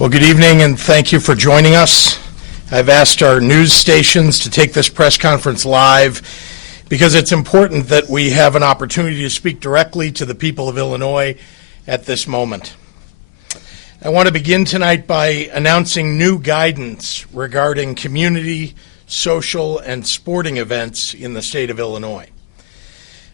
Well, good evening, and thank you for joining us. I've asked our news stations to take this press conference live because it's important that we have an opportunity to speak directly to the people of Illinois at this moment. I want to begin tonight by announcing new guidance regarding community, social, and sporting events in the state of Illinois.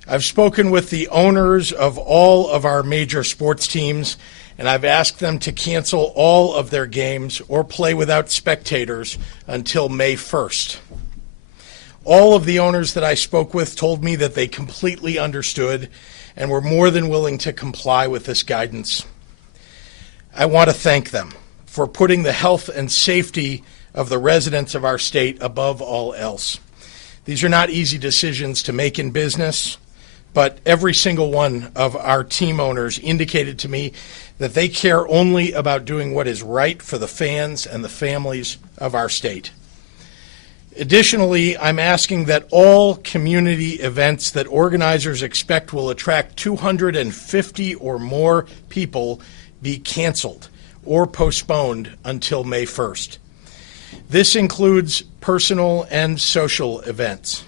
I've spoken with the owners of all of our major sports teams, and I've asked them to cancel all of their games or play without spectators until May 1st. All of the owners that I spoke with told me that they completely understood and were more than willing to comply with this guidance. I want to thank them for putting the health and safety of the residents of our state above all else. These are not easy decisions to make in business, but every single one of our team owners indicated to me that they care only about doing what is right for the fans and the families of our state. Additionally, I'm asking that all community events that organizers expect will attract 250 or more people be canceled or postponed until May 1st. This includes personal and social events.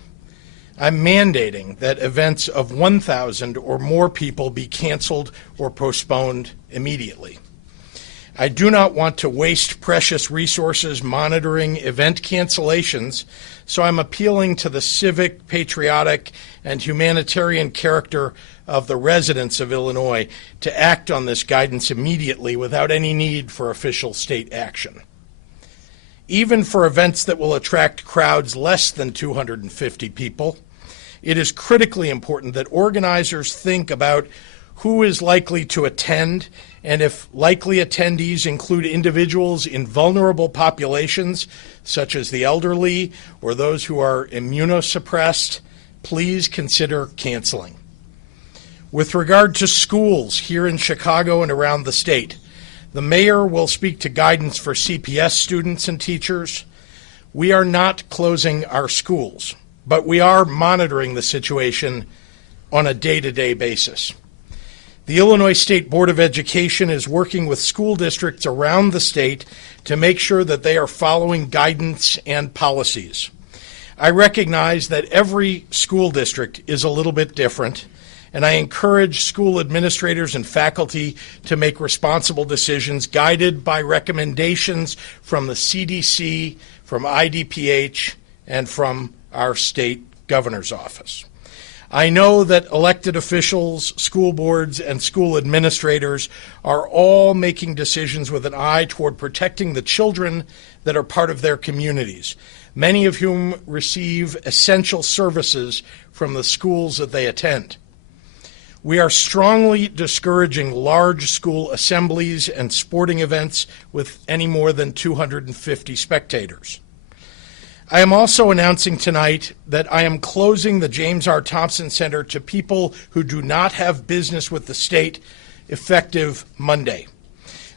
I'm mandating that events of 1,000 or more people be canceled or postponed immediately. I do not want to waste precious resources monitoring event cancellations, so I'm appealing to the civic, patriotic, and humanitarian character of the residents of Illinois to act on this guidance immediately without any need for official state action. Even for events that will attract crowds less than 250 people, it is critically important that organizers think about who is likely to attend, and if likely attendees include individuals in vulnerable populations, such as the elderly or those who are immunosuppressed, please consider canceling. With regard to schools here in Chicago and around the state, the mayor will speak to guidance for CPS students and teachers. We are not closing our schools, but we are monitoring the situation on a day-to-day basis. The Illinois State Board of Education is working with school districts around the state to make sure that they are following guidance and policies. I recognize that every school district is a little bit different, and I encourage school administrators and faculty to make responsible decisions guided by recommendations from the CDC, from IDPH, and from our state governor's office. I know that elected officials, school boards, and school administrators are all making decisions with an eye toward protecting the children that are part of their communities, many of whom receive essential services from the schools that they attend. We are strongly discouraging large school assemblies and sporting events with any more than 250 spectators. I am also announcing tonight that I am closing the James R. Thompson Center to people who do not have business with the state effective Monday.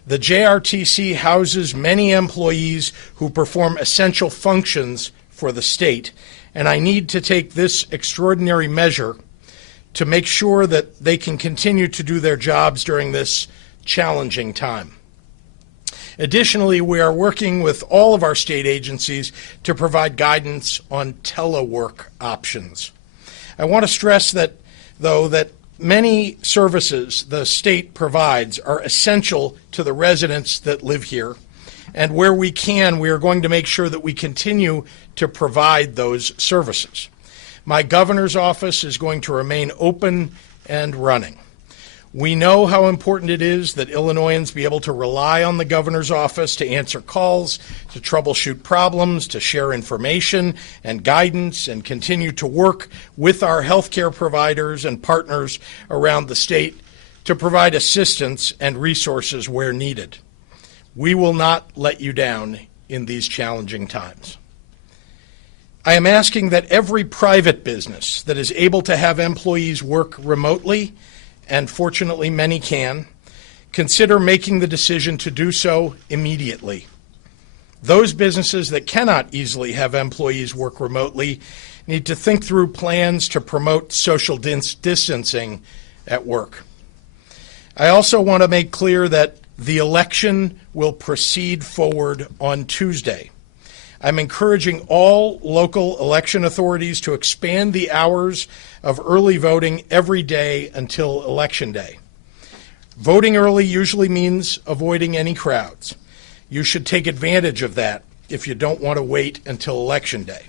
The JRTC houses many employees who perform essential functions for the state, and I need to take this extraordinary measure to make sure that they can continue to do their jobs during this challenging time. Additionally, we are working with all of our state agencies to provide guidance on telework options. I want to stress that, though, that many services the state provides are essential to the residents that live here, and where we can, we are going to make sure that we continue to provide those services. My governor's office is going to remain open and running. We know how important it is that Illinoisans be able to rely on the governor's office to answer calls, to troubleshoot problems, to share information and guidance, and continue to work with our healthcare providers and partners around the state to provide assistance and resources where needed. We will not let you down in these challenging times. I am asking that every private business that is able to have employees work remotely, and fortunately many can, consider making the decision to do so immediately. Those businesses that cannot easily have employees work remotely need to think through plans to promote social distancing at work. I also want to make clear that The election will proceed forward on Tuesday. I'm encouraging all local election authorities to expand the hours of early voting every day until Election Day. Voting early usually means avoiding any crowds. You should take advantage of that if you don't want to wait until Election Day.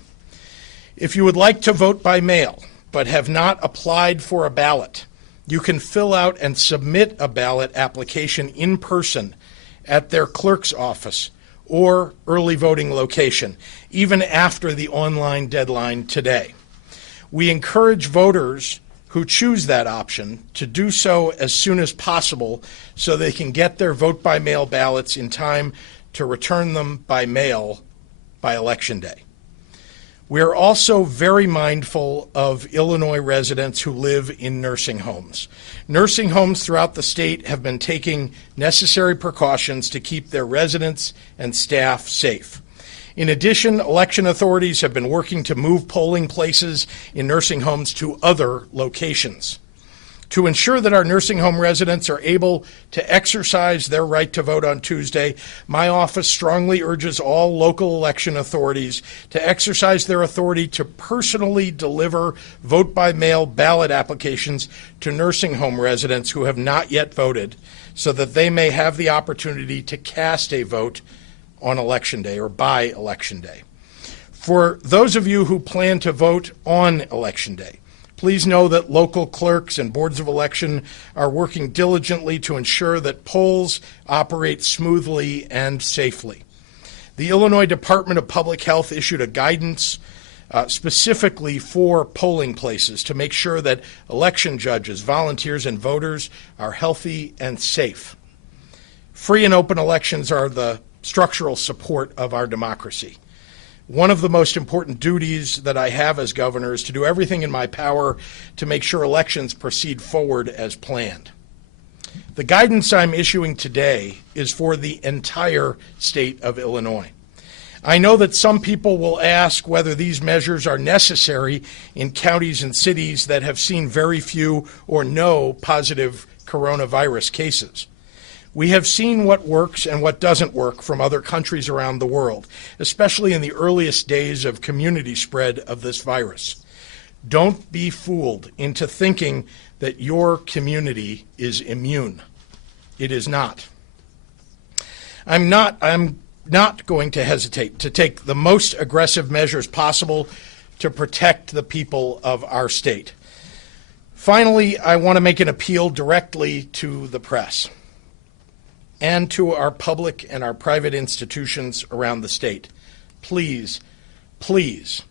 If you would like to vote by mail but have not applied for a ballot, you can fill out and submit a ballot application in person at their clerk's office or early voting location, even after the online deadline today. We encourage voters who choose that option to do so as soon as possible so they can get their vote-by-mail ballots in time to return them by mail by Election Day. We are also very mindful of Illinois residents who live in nursing homes. Nursing homes throughout the state have been taking necessary precautions to keep their residents and staff safe. In addition, election authorities have been working to move polling places in nursing homes to other locations. To ensure that our nursing home residents are able to exercise their right to vote on Tuesday, my office strongly urges all local election authorities to exercise their authority to personally deliver vote-by-mail ballot applications to nursing home residents who have not yet voted, so that they may have the opportunity to cast a vote on Election Day or by Election Day. For those of you who plan to vote on Election Day, please know that local clerks and boards of election are working diligently to ensure that polls operate smoothly and safely. The Illinois Department of Public Health issued a guidance specifically for polling places to make sure that election judges, volunteers, and voters are healthy and safe. Free and open elections are the structural support of our democracy. One of the most important duties that I have as governor is to do everything in my power to make sure elections proceed forward as planned. The guidance I'm issuing today is for the entire state of Illinois. I know that some people will ask whether these measures are necessary in counties and cities that have seen very few or no positive coronavirus cases. We have seen what works and what doesn't work from other countries around the world, especially in the earliest days of community spread of this virus. Don't be fooled into thinking that your community is immune. It is not. I'm not going to hesitate to take the most aggressive measures possible to protect the people of our state. Finally, I want to make an appeal directly to the press and to our public and our private institutions around the state. Please, please,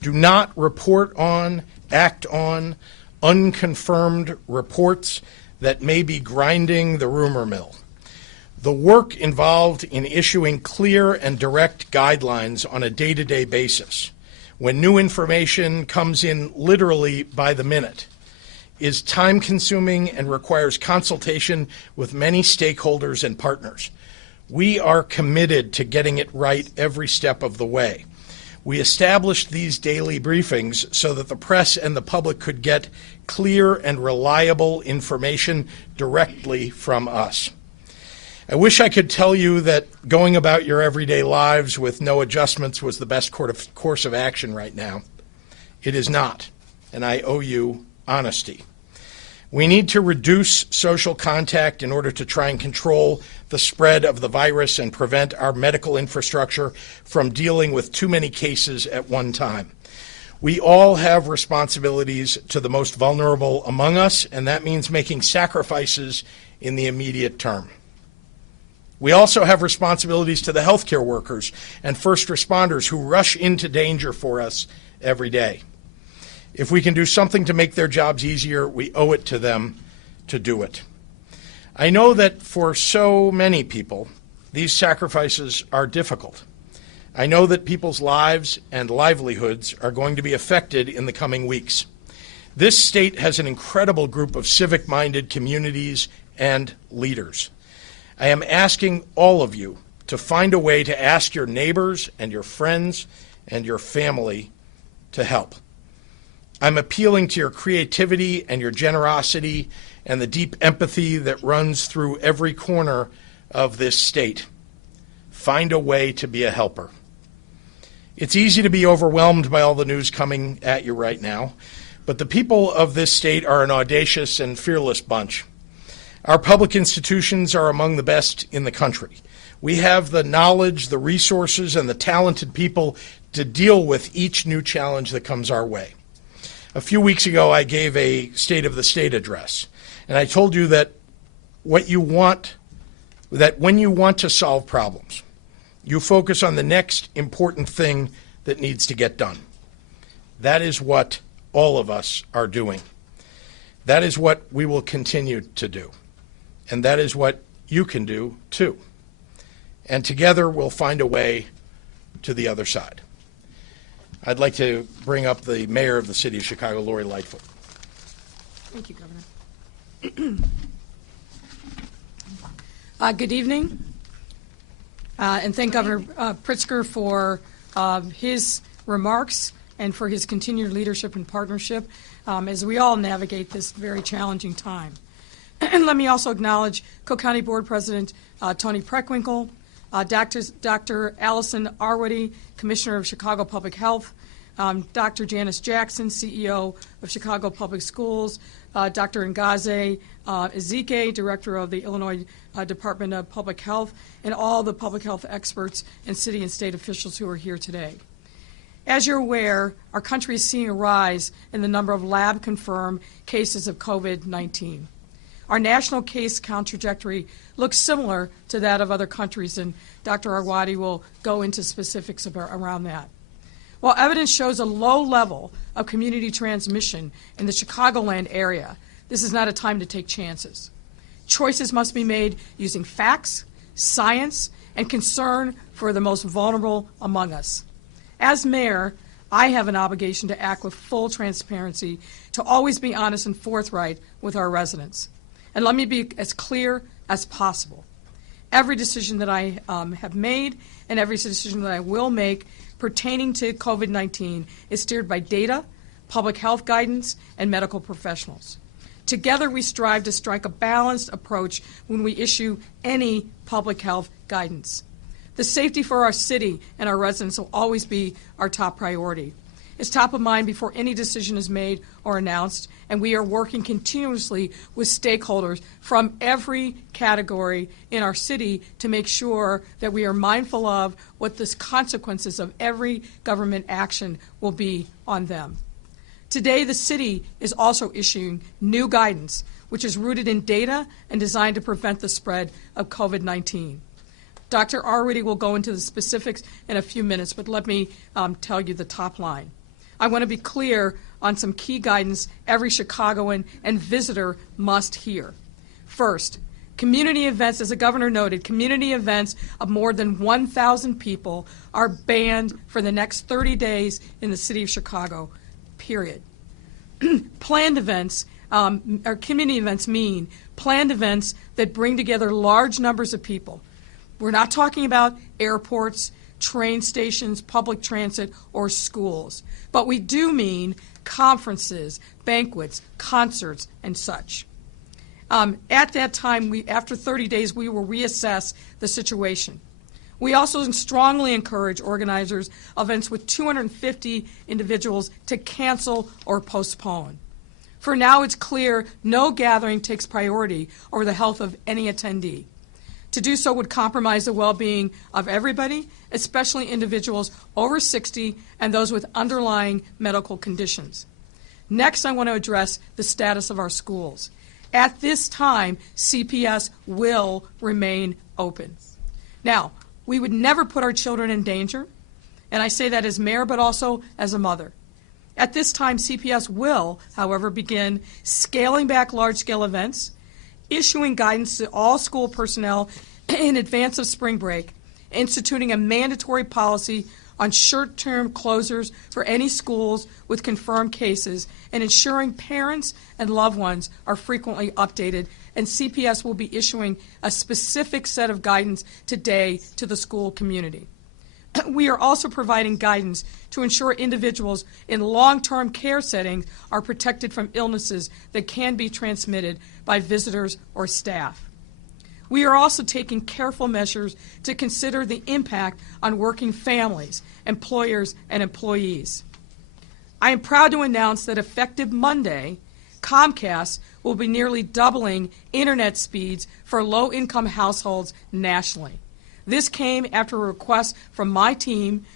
do not report on, act on unconfirmed reports that may be grinding the rumor mill. The work involved in issuing clear and direct guidelines on a day-to-day basis, when new information comes in literally by the minute, is time-consuming and requires consultation with many stakeholders and partners. We are committed to getting it right every step of the way. We established these daily briefings so that the press and the public could get clear and reliable information directly from us. I wish I could tell you that going about your everyday lives with no adjustments was the best course of action right now. It is not, and I owe you honesty. We need to reduce social contact in order to try and control the spread of the virus and prevent our medical infrastructure from dealing with too many cases at one time. We all have responsibilities to the most vulnerable among us, and that means making sacrifices in the immediate term. We also have responsibilities to the healthcare workers and first responders who rush into danger for us every day. If we can do something to make their jobs easier, we owe it to them to do it. I know that for so many people, these sacrifices are difficult. I know that people's lives and livelihoods are going to be affected in the coming weeks. This state has an incredible group of civic-minded communities and leaders. I am asking all of you to find a way to ask your neighbors and your friends and your family to help. I'm appealing to your creativity and your generosity and the deep empathy that runs through every corner of this state, find a way to be a helper. It's easy to be overwhelmed by all the news coming at you right now, but the people of this state are an audacious and fearless bunch. Our public institutions are among the best in the country. We have the knowledge, the resources, and the talented people to deal with each new challenge that comes our way. A few weeks ago, I gave a State of the State address, and I told you that when you want to solve problems, you focus on the next important thing that needs to get done. That is what all of us are doing. That is what we will continue to do. And that is what you can do too. And together we'll find a way to the other side. I'd like to bring up the mayor of the city of Chicago, Lori Lightfoot. Thank you, Governor. Good evening, and thank Governor Pritzker for his remarks and for his continued leadership and partnership as we all navigate this very challenging time. And let me also acknowledge Cook County Board President Tony Preckwinkle, Dr. Allison Arwady, Commissioner of Chicago Public Health, Dr. Janice Jackson, CEO of Chicago Public Schools, Dr. Ngaze Ezike, Director of the Illinois Department of Public Health, and all the public health experts and city and state officials who are here today. As you're aware, our country is seeing a rise in the number of lab-confirmed cases of COVID-19. Our national case count trajectory looks similar to that of other countries, and Dr. Arwady will go into specifics around that. While evidence shows a low level of community transmission in the Chicagoland area, this is not a time to take chances. Choices must be made using facts, science, and concern for the most vulnerable among us. As mayor, I have an obligation to act with full transparency, to always be honest and forthright with our residents. And let me be as clear as possible. Every decision that I have made and every decision that I will make pertaining to COVID-19 is steered by data, public health guidance, and medical professionals. Together, we strive to strike a balanced approach when we issue any public health guidance. The safety for our city and our residents will always be our top priority. It's top of mind before any decision is made or announced, and we are working continuously with stakeholders from every category in our city to make sure that we are mindful of what the consequences of every government action will be on them. Today, the city is also issuing new guidance, which is rooted in data and designed to prevent the spread of COVID-19. Dr. Arwady will go into the specifics in a few minutes, but let me tell you the top line. I want to be clear on some key guidance every Chicagoan and visitor must hear. First, community events, as the governor noted, community events of more than 1,000 people are banned for the next 30 days in the city of Chicago, period. Planned events, or community events mean planned events that bring together large numbers of people. We're not talking about airports, train stations, public transit, or schools. But we do mean conferences, banquets, concerts, and such. At that time, after 30 days, we will reassess the situation. We also strongly encourage organizers of events with 250 individuals to cancel or postpone. For now, it's clear no gathering takes priority over the health of any attendee. To do so would compromise the well-being of everybody, especially individuals over 60 and those with underlying medical conditions. Next, I want to address the status of our schools. At this time, CPS will remain open. Now, we would never put our children in danger, and I say that as mayor but also as a mother. At this time, CPS will, however, begin scaling back large-scale events, issuing guidance to all school personnel in advance of spring break, instituting a mandatory policy on short-term closures for any schools with confirmed cases, and ensuring parents and loved ones are frequently updated. And CPS will be issuing a specific set of guidance today to the school community. We are also providing guidance to ensure individuals in long-term care settings are protected from illnesses that can be transmitted by visitors or staff. We are also taking careful measures to consider the impact on working families, employers, and employees. I am proud to announce that effective Monday, Comcast will be nearly doubling internet speeds for low-income households nationally. This came after a request from my team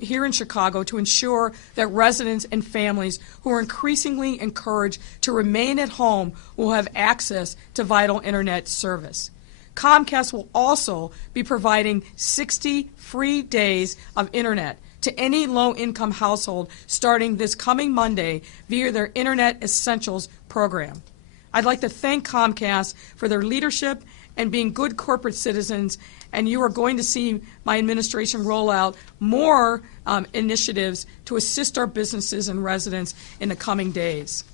here in Chicago to ensure that residents and families who are increasingly encouraged to remain at home will have access to vital internet service. Comcast will also be providing 60 free days of internet to any low-income household starting this coming Monday via their Internet Essentials program. I'd like to thank Comcast for their leadership and being good corporate citizens, and you are going to see my administration roll out more initiatives to assist our businesses and residents in the coming days.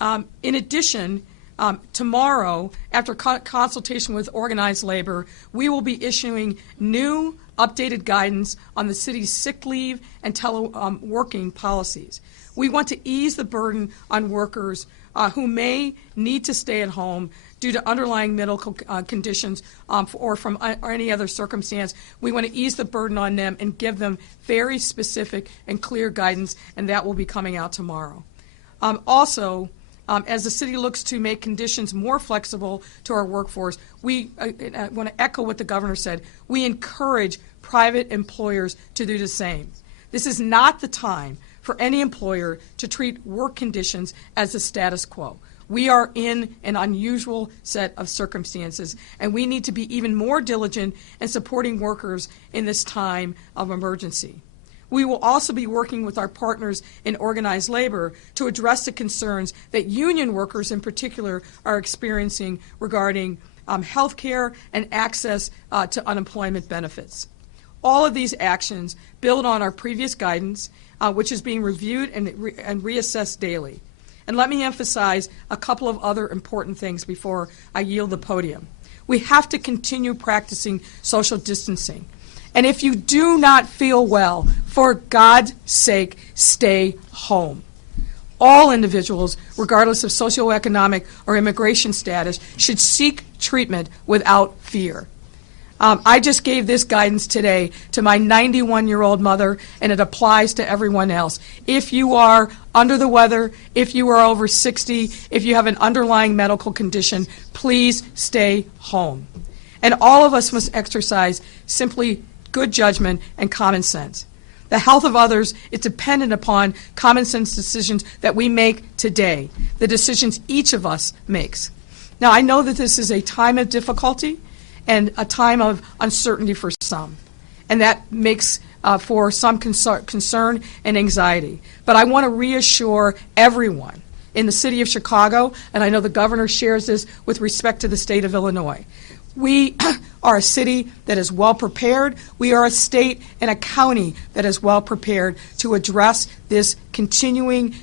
In addition, tomorrow, after consultation with organized labor, we will be issuing new updated guidance on the city's sick leave and teleworking policies. We want to ease the burden on workers who may need to stay at home due to underlying medical conditions or any other circumstance. We want to ease the burden on them and give them very specific and clear guidance, and that will be coming out tomorrow. As the city looks to make conditions more flexible to our workforce, I want to echo what the governor said. We encourage private employers to do the same. This is not the time for any employer to treat work conditions as the status quo. We are in an unusual set of circumstances, and we need to be even more diligent in supporting workers in this time of emergency. We will also be working with our partners in organized labor to address the concerns that union workers in particular are experiencing regarding health care and access to unemployment benefits. All of these actions build on our previous guidance, which is being reviewed and reassessed daily. And let me emphasize a couple of other important things before I yield the podium. We have to continue practicing social distancing. And if you do not feel well, for God's sake, stay home. All individuals, regardless of socioeconomic or immigration status, should seek treatment without fear. I just gave this guidance today to my 91-year-old mother, and it applies to everyone else. If you are under the weather, if you are over 60, if you have an underlying medical condition, please stay home. And all of us must exercise simply good judgment and common sense. The health of others is dependent upon common sense decisions that we make today, the decisions each of us makes. Now, I know that this is a time of difficulty and a time of uncertainty for some, and that makes for some concern and anxiety. But I want to reassure everyone in the city of Chicago, and I know the governor shares this with respect to the state of Illinois. We are a city that is well prepared. We are a state and a county that is well prepared to address this continuing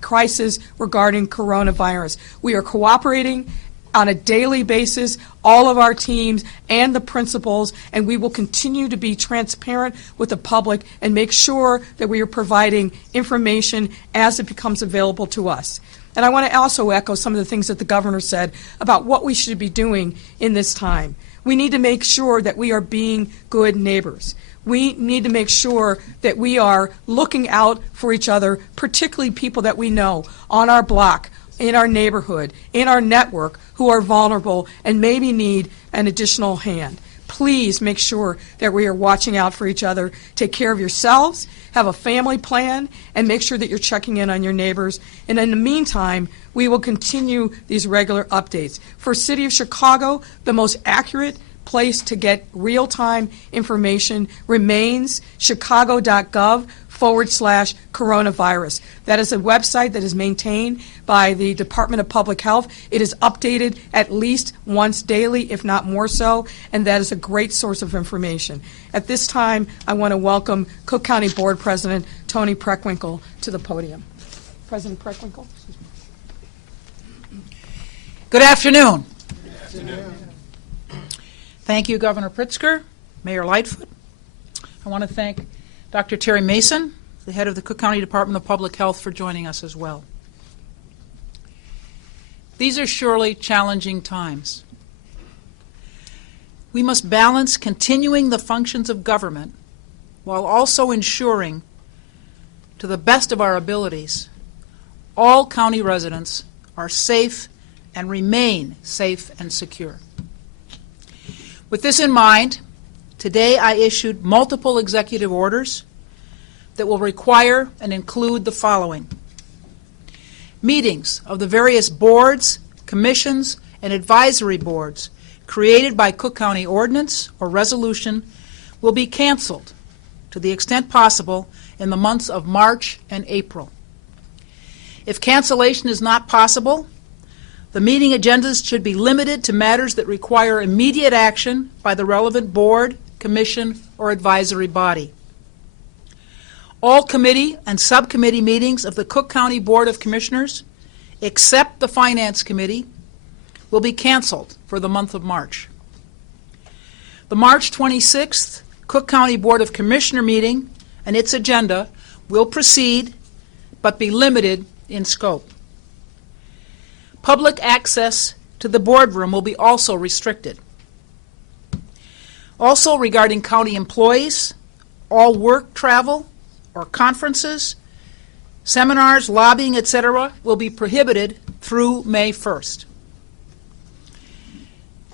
crisis regarding coronavirus. We are cooperating on a daily basis, all of our teams and the principals, and we will continue to be transparent with the public and make sure that we are providing information as it becomes available to us. And I want to also echo some of the things that the governor said about what we should be doing in this time. We need to make sure that we are being good neighbors. We need to make sure that we are looking out for each other, particularly people that we know on our block, in our neighborhood, in our network, who are vulnerable and maybe need an additional hand. Please make sure that we are watching out for each other. Take care of yourselves, have a family plan, and make sure that you're checking in on your neighbors. And in the meantime, we will continue these regular updates. For City of Chicago, the most accurate place to get real-time information remains chicago.gov/coronavirus. That is a website that is maintained by the Department of Public Health. It is updated at least once daily, if not more so, and that is a great source of information. At this time, I want to welcome Cook County Board President Tony Preckwinkle to the podium. President Preckwinkle. Good afternoon. Good afternoon. Thank you, Governor Pritzker, Mayor Lightfoot. I want to thank Dr. Terry Mason, the head of the Cook County Department of Public Health, for joining us as well. These are surely challenging times. we must balance continuing the functions of government while also ensuring, to the best of our abilities, all county residents are safe and remain safe and secure. With this in mind, today I issued multiple executive orders that will require and include the following. Meetings of the various boards, commissions, and advisory boards created by Cook County ordinance or resolution will be canceled to the extent possible in the months of March and April. If cancellation is not possible, the meeting agendas should be limited to matters that require immediate action by the relevant board, commission, or advisory body. All committee and subcommittee meetings of the Cook County Board of Commissioners, except the Finance Committee, will be canceled for the month of March. The March 26th Cook County Board of Commissioner meeting and its agenda will proceed but be limited in scope. Public access to the boardroom will be also restricted. Also, regarding county employees, all work travel or conferences, seminars, lobbying, etc. will be prohibited through May 1st.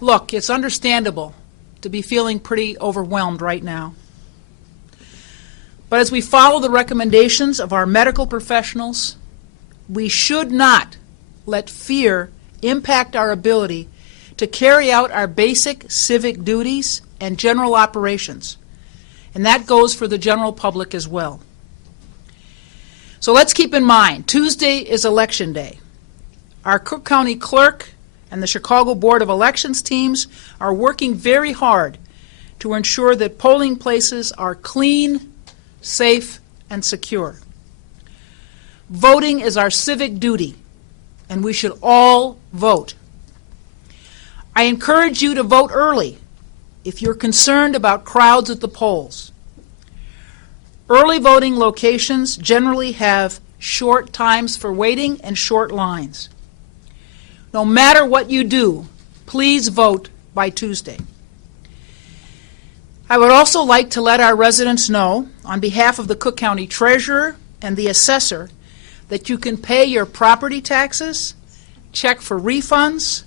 Look, it's understandable to be feeling pretty overwhelmed right now. But as we follow the recommendations of our medical professionals, we should not let fear impact our ability to carry out our basic civic duties and general operations. And that goes for the general public as well. So let's keep in mind, Tuesday is Election Day. Our Cook County Clerk and the Chicago Board of Elections teams are working very hard to ensure that polling places are clean, safe, and secure. Voting is our civic duty, and we should all vote. I encourage you to vote early if you're concerned about crowds at the polls. Early voting locations generally have short times for waiting and short lines. No matter what you do, please vote by Tuesday. I would also like to let our residents know, on behalf of the Cook County Treasurer and the Assessor, that you can pay your property taxes, check for refunds,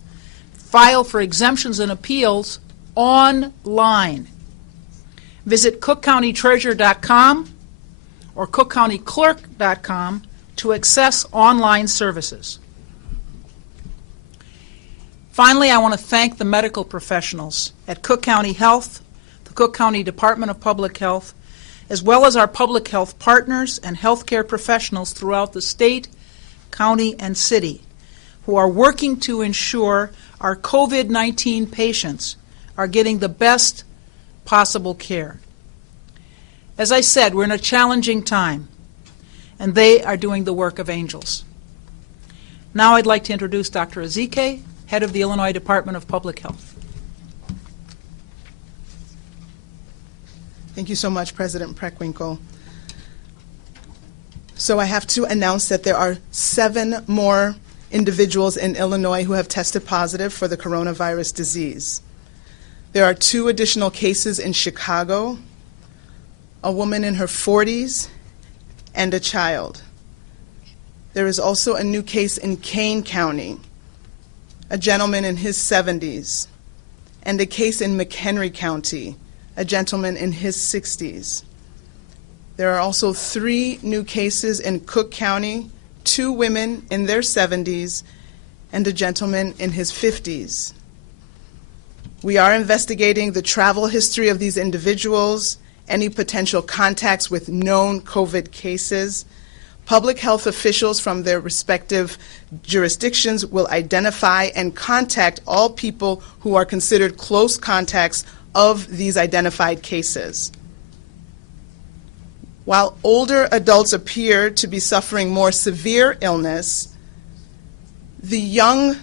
file for exemptions and appeals online. Visit cookcountytreasurer.com or cookcountyclerk.com to access online services. Finally, I want to thank the medical professionals at Cook County Health, the Cook County Department of Public Health, as well as our public health partners and healthcare professionals throughout the state, county, and city, who are working to ensure our COVID-19 patients are getting the best possible care. As I said, we're in a challenging time, and they are doing the work of angels. Now I'd like to introduce Dr. Ezike, Head of the Illinois Department of Public Health. Thank you so much, President Preckwinkle. So I have to announce that there are 7 more individuals in Illinois who have tested positive for the coronavirus disease. There are 2 additional cases in Chicago, a woman in her 40s, and a child. There is also a new case in Kane County, a gentleman in his 70s, and a case in McHenry County, a gentleman in his 60s. There are also 3 new cases in Cook County, 2 women in their 70s, and a gentleman in his 50s. We are investigating the travel history of these individuals, any potential contacts with known COVID cases. Public health officials from their respective jurisdictions will identify and contact all people who are considered close contacts of these identified cases. While older adults appear to be suffering more severe illness, the young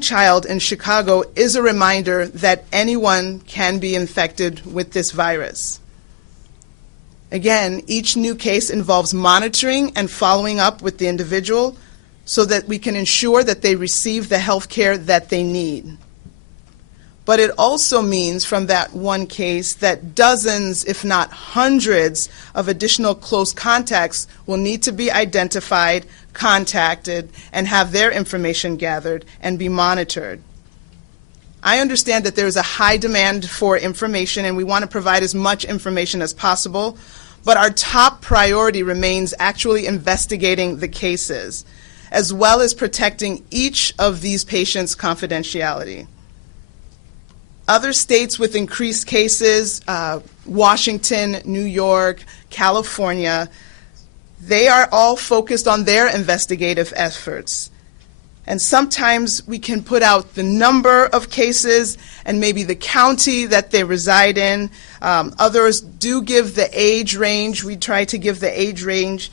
child in Chicago is a reminder that anyone can be infected with this virus. Again, each new case involves monitoring and following up with the individual so that we can ensure that they receive the health care that they need. But it also means from that one case that dozens, if not hundreds, of additional close contacts will need to be identified, contacted, and have their information gathered and be monitored. I understand that there is a high demand for information, and we want to provide as much information as possible, but our top priority remains actually investigating the cases, as well as protecting each of these patients' confidentiality. Other states with increased cases, Washington, New York, California, they are all focused on their investigative efforts. And sometimes we can put out the number of cases and maybe the county that they reside in. Others do give the age range. We try to give the age range.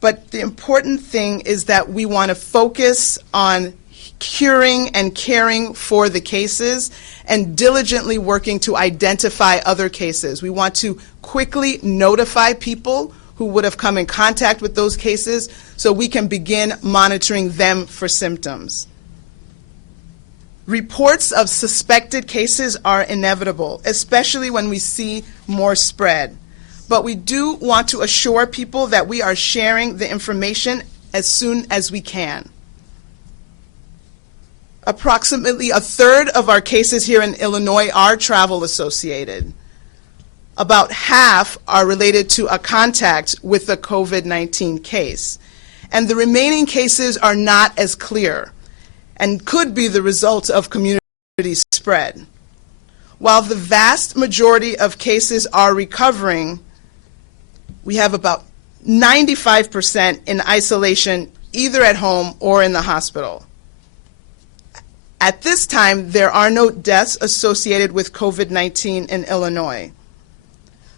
But the important thing is that we want to focus on curing and caring for the cases and diligently working to identify other cases. We want to quickly notify people who would have come in contact with those cases so we can begin monitoring them for symptoms. Reports of suspected cases are inevitable, especially when we see more spread. But we do want to assure people that we are sharing the information as soon as we can. Approximately a third of our cases here in Illinois are travel associated. About half are related to a contact with a COVID-19 case. And the remaining cases are not as clear and could be the result of community spread. While the vast majority of cases are recovering, we have about 95% in isolation, either at home or in the hospital. At this time, there are no deaths associated with COVID-19 in Illinois.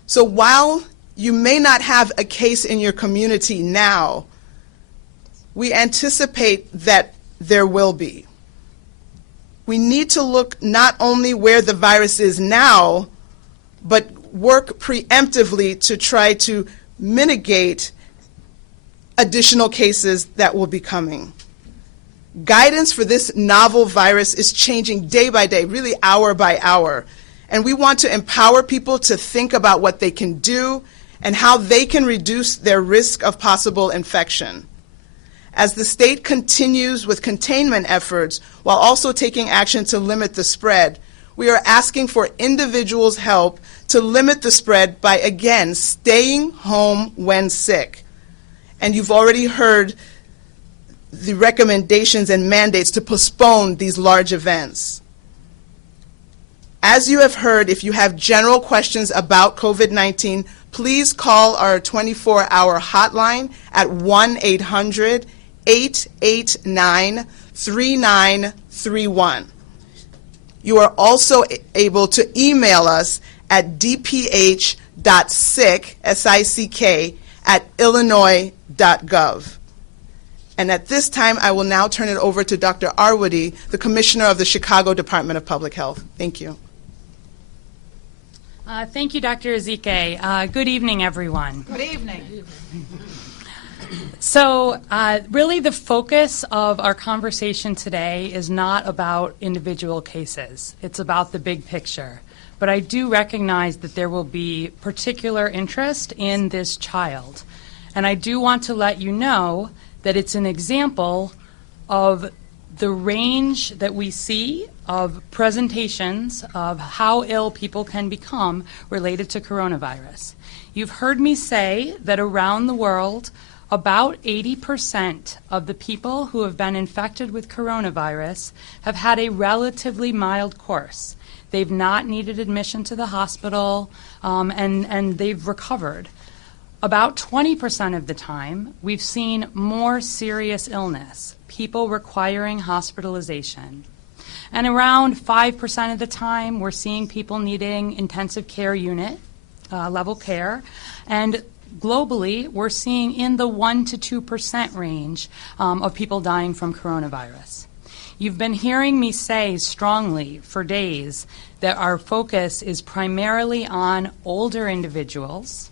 So while you may not have a case in your community now, we anticipate that there will be. We need to look not only where the virus is now, but work preemptively to try to mitigate additional cases that will be coming. Guidance for this novel virus is changing day by day, really hour by hour. And we want to empower people to think about what they can do and how they can reduce their risk of possible infection. As the state continues with containment efforts while also taking action to limit the spread, we are asking for individuals' help to limit the spread by, again, staying home when sick. And you've already heard the recommendations and mandates to postpone these large events. As you have heard, if you have general questions about COVID-19, please call our 24-hour hotline at 1-800-889-3931. You are also able to email us at dph.sick@illinois.gov. And at this time, I will now turn it over to Dr. Arwady, the Commissioner of the Chicago Department of Public Health. Thank you. Thank you, Dr. Ezike. Good evening, everyone. Good evening. So really the focus of our conversation today is not about individual cases. It's about the big picture. But I do recognize that there will be particular interest in this child. And I do want to let you know that it's an example of the range that we see of presentations of how ill people can become related to coronavirus. You've heard me say that around the world, about 80% of the people who have been infected with coronavirus have had a relatively mild course. They've not needed admission to the hospital, and they've recovered. About 20% of the time, we've seen more serious illness, people requiring hospitalization. And around 5% of the time, we're seeing people needing intensive care unit level care. And globally, we're seeing in the 1% to 2% range of people dying from coronavirus. You've been hearing me say strongly for days that our focus is primarily on older individuals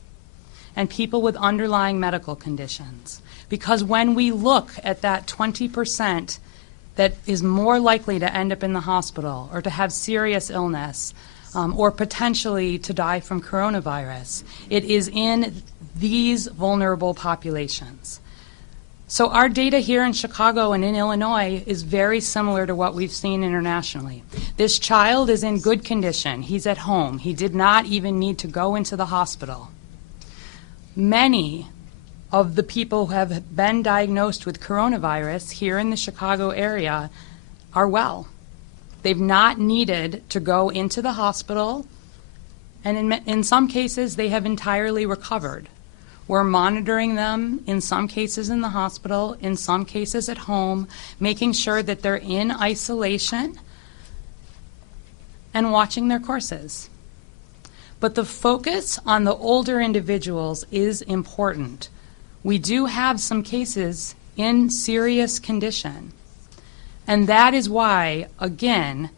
and people with underlying medical conditions. Because when we look at that 20% that is more likely to end up in the hospital or to have serious illness or potentially to die from coronavirus. It is in these vulnerable populations. So our data here in Chicago and in Illinois is very similar to what we've seen internationally. This child is in good condition. He's at home. He did not even need to go into the hospital. Many of the people who have been diagnosed with coronavirus here in the Chicago area are well. They've not needed to go into the hospital, and in some cases they have entirely recovered. We're monitoring them in some cases in the hospital, in some cases at home, making sure that they're in isolation and watching their courses. But the focus on the older individuals is important. We do have some cases in serious condition. And that is why, again,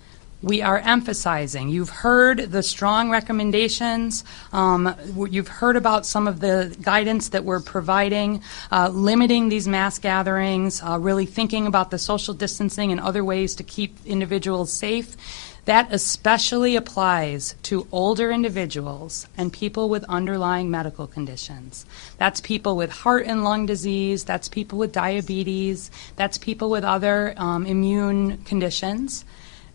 we are emphasizing. You've heard the strong recommendations. You've heard about some of the guidance that we're providing, limiting these mass gatherings, really thinking about the social distancing and other ways to keep individuals safe. That especially applies to older individuals and people with underlying medical conditions. That's people with heart and lung disease. That's people with diabetes. That's people with other immune conditions.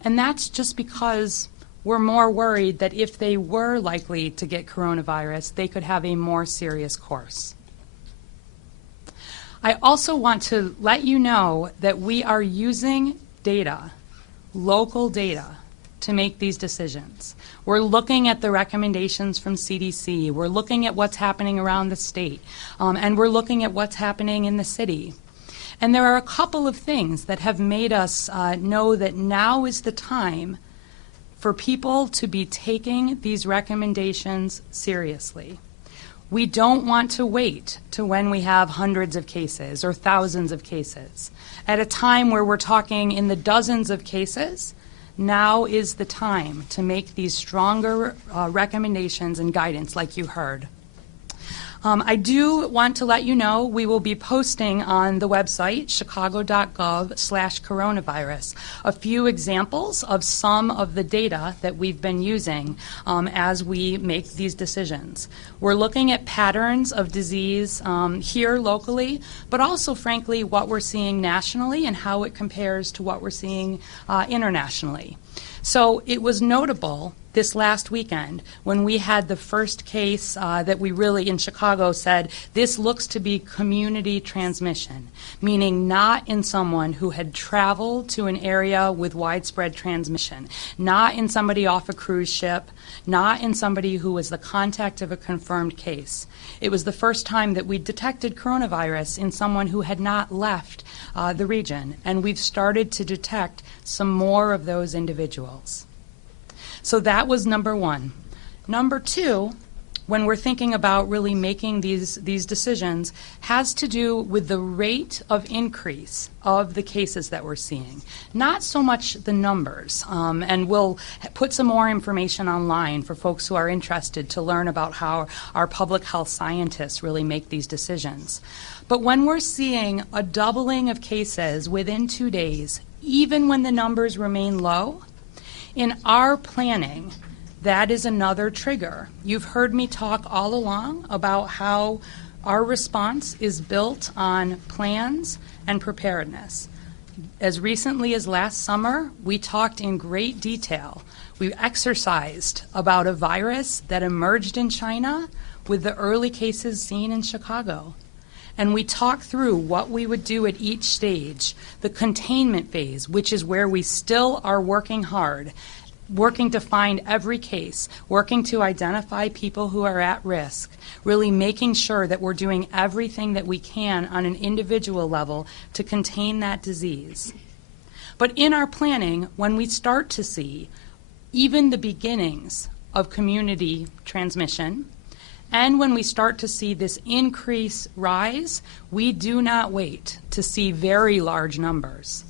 And that's just because we're more worried that if they were likely to get coronavirus, they could have a more serious course. I also want to let you know that we are using data, local data, to make these decisions. We're looking at the recommendations from CDC. We're looking at what's happening around the state. And we're looking at what's happening in the city. And there are a couple of things that have made us know that now is the time for people to be taking these recommendations seriously. We don't want to wait to when we have hundreds of cases or thousands of cases. At a time where we're talking in the dozens of cases, now is the time to make these stronger recommendations and guidance like you heard. I do want to let you know we will be posting on the website, chicago.gov/coronavirus, a few examples of some of the data that we've been using as we make these decisions. We're looking at patterns of disease here locally, but also, frankly, what we're seeing nationally and how it compares to what we're seeing internationally. So it was notable this last weekend when we had the first case that we really in Chicago said this looks to be community transmission, meaning not in someone who had traveled to an area with widespread transmission, not in somebody off a cruise ship, not in somebody who was the contact of a confirmed case. It was the first time that we detected coronavirus in someone who had not left the region, and we've started to detect some more of those individuals. So that was number one. Number two, when we're thinking about really making these decisions, has to do with the rate of increase of the cases that we're seeing. Not so much the numbers, and we'll put some more information online for folks who are interested to learn about how our public health scientists really make these decisions. But when we're seeing a doubling of cases within 2 days, even when the numbers remain low, in our planning, that is another trigger. You've heard me talk all along about how our response is built on plans and preparedness. As recently as last summer, we talked in great detail. We exercised about a virus that emerged in China with the early cases seen in Chicago. And we talked through what we would do at each stage, the containment phase, which is where we still are working hard, working to find every case, working to identify people who are at risk, really making sure that we're doing everything that we can on an individual level to contain that disease. But in our planning, when we start to see even the beginnings of community transmission, and when we start to see this increase rise, we do not wait to see very large numbers.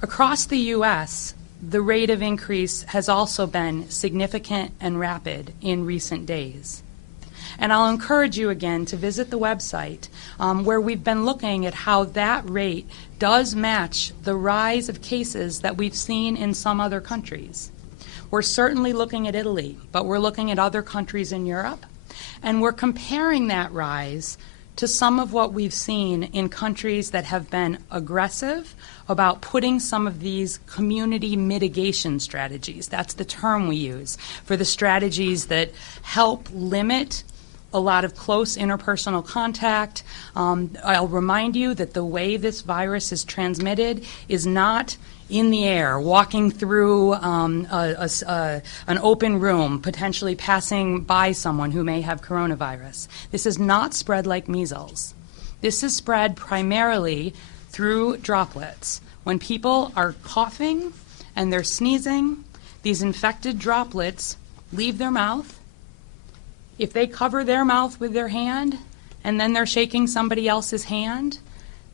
Across the U.S., the rate of increase has also been significant and rapid in recent days. And I'll encourage you again to visit the website where we've been looking at how that rate does match the rise of cases that we've seen in some other countries. We're certainly looking at Italy, but we're looking at other countries in Europe, and we're comparing that rise to some of what we've seen in countries that have been aggressive about putting some of these community mitigation strategies. That's the term we use for the strategies that help limit a lot of close interpersonal contact. I'll remind you that the way this virus is transmitted is not in the air, walking through an open room, potentially passing by someone who may have coronavirus. This is not spread like measles. This is spread primarily through droplets. When people are coughing and they're sneezing, these infected droplets leave their mouth. If they cover their mouth with their hand and then they're shaking somebody else's hand,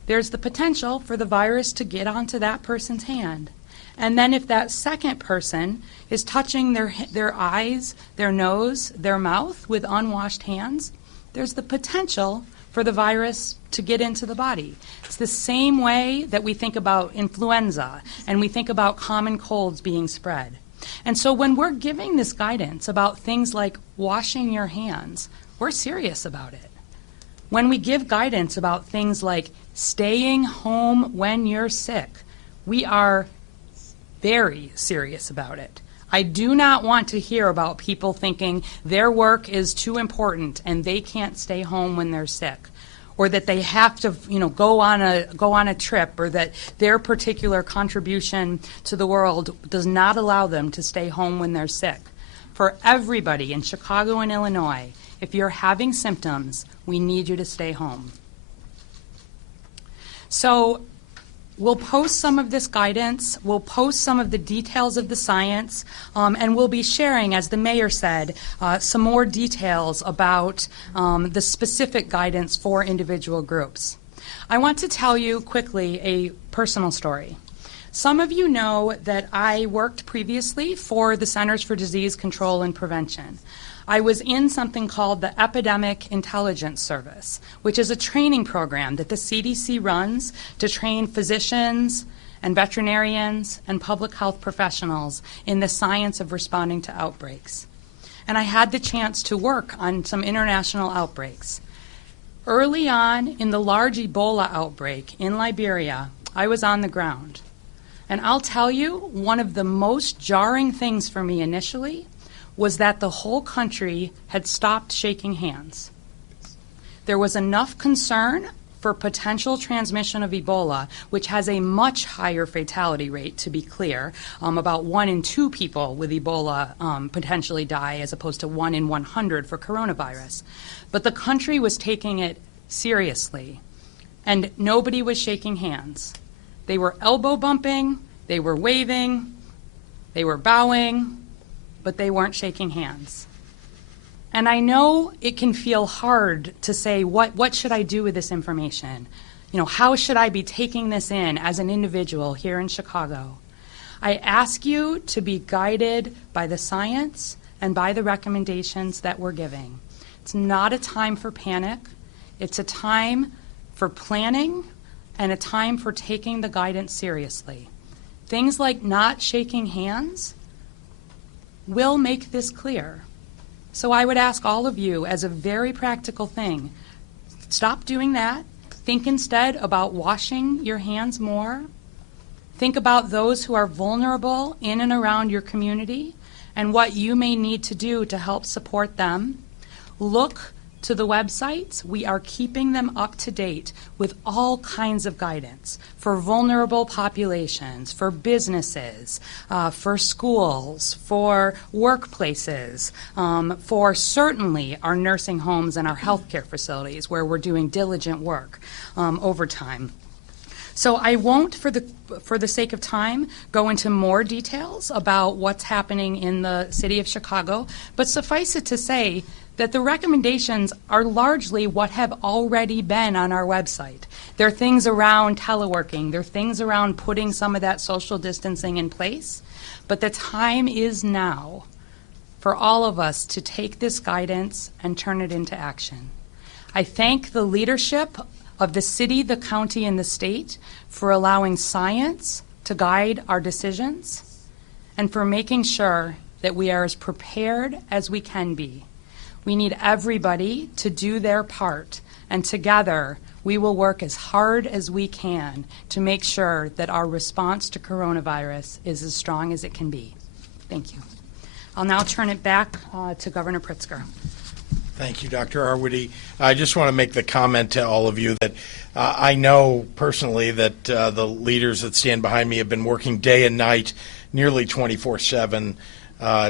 there's the potential for the virus to get onto that person's hand. And then if that second person is touching their eyes, their nose, their mouth with unwashed hands, there's the potential for the virus to get into the body. It's the same way that we think about influenza and we think about common colds being spread. And so when we're giving this guidance about things like washing your hands, we're serious about it. When we give guidance about things like staying home when you're sick, we are very serious about it. I do not want to hear about people thinking their work is too important and they can't stay home when they're sick, or that they have to, go on a trip, or that their particular contribution to the world does not allow them to stay home when they're sick. For everybody in Chicago and Illinois, if you're having symptoms, we need you to stay home. So we'll post some of this guidance, we'll post some of the details of the science, and we'll be sharing, as the mayor said, some more details about the specific guidance for individual groups. I want to tell you quickly a personal story. Some of you know that I worked previously for the Centers for Disease Control and Prevention. I was in something called the Epidemic Intelligence Service, which is a training program that the CDC runs to train physicians and veterinarians and public health professionals in the science of responding to outbreaks. And I had the chance to work on some international outbreaks. Early on in the large Ebola outbreak in Liberia, I was on the ground. And I'll tell you, one of the most jarring things for me initially was that the whole country had stopped shaking hands. There was enough concern for potential transmission of Ebola, which has a much higher fatality rate, to be clear. About 1 in 2 people with Ebola potentially die, as opposed to 1 in 100 for coronavirus. But the country was taking it seriously, and nobody was shaking hands. They were elbow bumping, they were waving, they were bowing, but they weren't shaking hands. And I know it can feel hard to say, what should I do with this information? How should I be taking this in as an individual here in Chicago? I ask you to be guided by the science and by the recommendations that we're giving. It's not a time for panic. It's a time for planning and a time for taking the guidance seriously. Things like not shaking hands will make this clear. So I would ask all of you, as a very practical thing, stop doing that. Think instead about washing your hands more. Think about those who are vulnerable in and around your community and what you may need to do to help support them. Look to the websites. We are keeping them up to date with all kinds of guidance for vulnerable populations, for businesses, for schools, for workplaces, for certainly our nursing homes and our healthcare facilities where we're doing diligent work over time. So I won't, for the sake of time, go into more details about what's happening in the city of Chicago, but suffice it to say that the recommendations are largely what have already been on our website. There are things around teleworking, there are things around putting some of that social distancing in place, but the time is now for all of us to take this guidance and turn it into action. I thank the leadership of the city, the county, and the state for allowing science to guide our decisions and for making sure that we are as prepared as we can be. We need everybody to do their part, and together we will work as hard as we can to make sure that our response to coronavirus is as strong as it can be. Thank you. I'll now turn it back to Governor Pritzker. Thank you, Dr. Arwady. I just want to make the comment to all of you that I know personally that the leaders that stand behind me have been working day and night, nearly 24/7,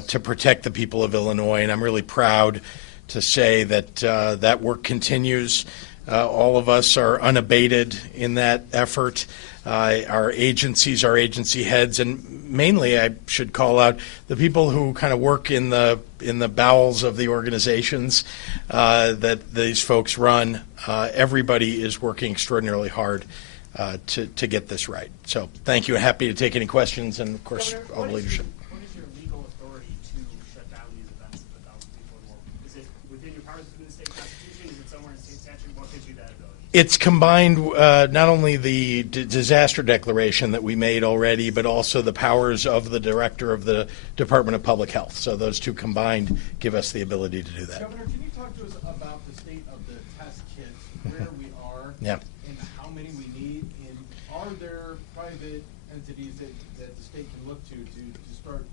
to protect the people of Illinois, and I'm really proud to say that that work continues. All of us are unabated in that effort. Our agencies, our agency heads, and mainly I should call out the people who kind of work in the bowels of the organizations that these folks run. Everybody is working extraordinarily hard to get this right. So thank you. Happy to take any questions, and of course, Governor, all the leadership. What is your legal authority to shut down these events of 1,000 people or more? Is it within your powers within the state constitution? Is it somewhere in state statute? What gives you that ability? It's combined not only the disaster declaration that we made already, but also the powers of the director of the Department of Public Health. So those two combined give us the ability to do that. Governor, can you talk to us about the state of the test kits, where we are, Yeah. and how many we need, and are there private entities that the state can look to start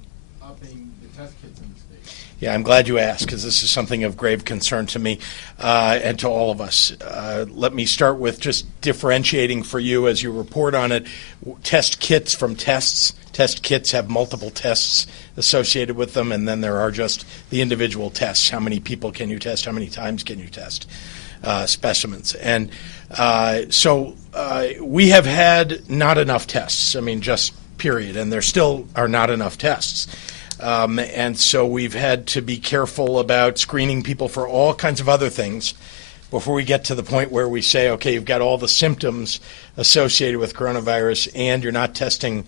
upping the test kits in the state? Yeah, I'm glad you asked, because this is something of grave concern to me and to all of us. Let me start with just differentiating for you as you report on it. Test kits from tests. Test kits have multiple tests associated with them, and then there are just the individual tests. How many people can you test? How many times can you test specimens? And so we have had not enough tests. I mean, just period. And there still are not enough tests. And so we've had to be careful about screening people for all kinds of other things before we get to the point where we say, okay, you've got all the symptoms associated with coronavirus and you're not testing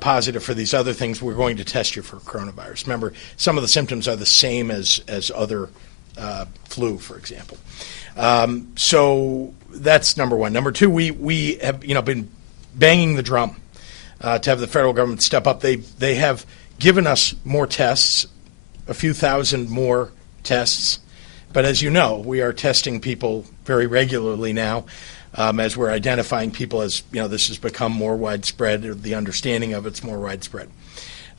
positive for these other things, we're going to test you for coronavirus. Remember, some of the symptoms are the same as other flu, for example. So that's number one. Number two, we have been banging the drum to have the federal government step up. They have given us more tests, a few thousand more tests. But as you know, we are testing people very regularly now as we're identifying people as, this has become more widespread, or the understanding of it's more widespread.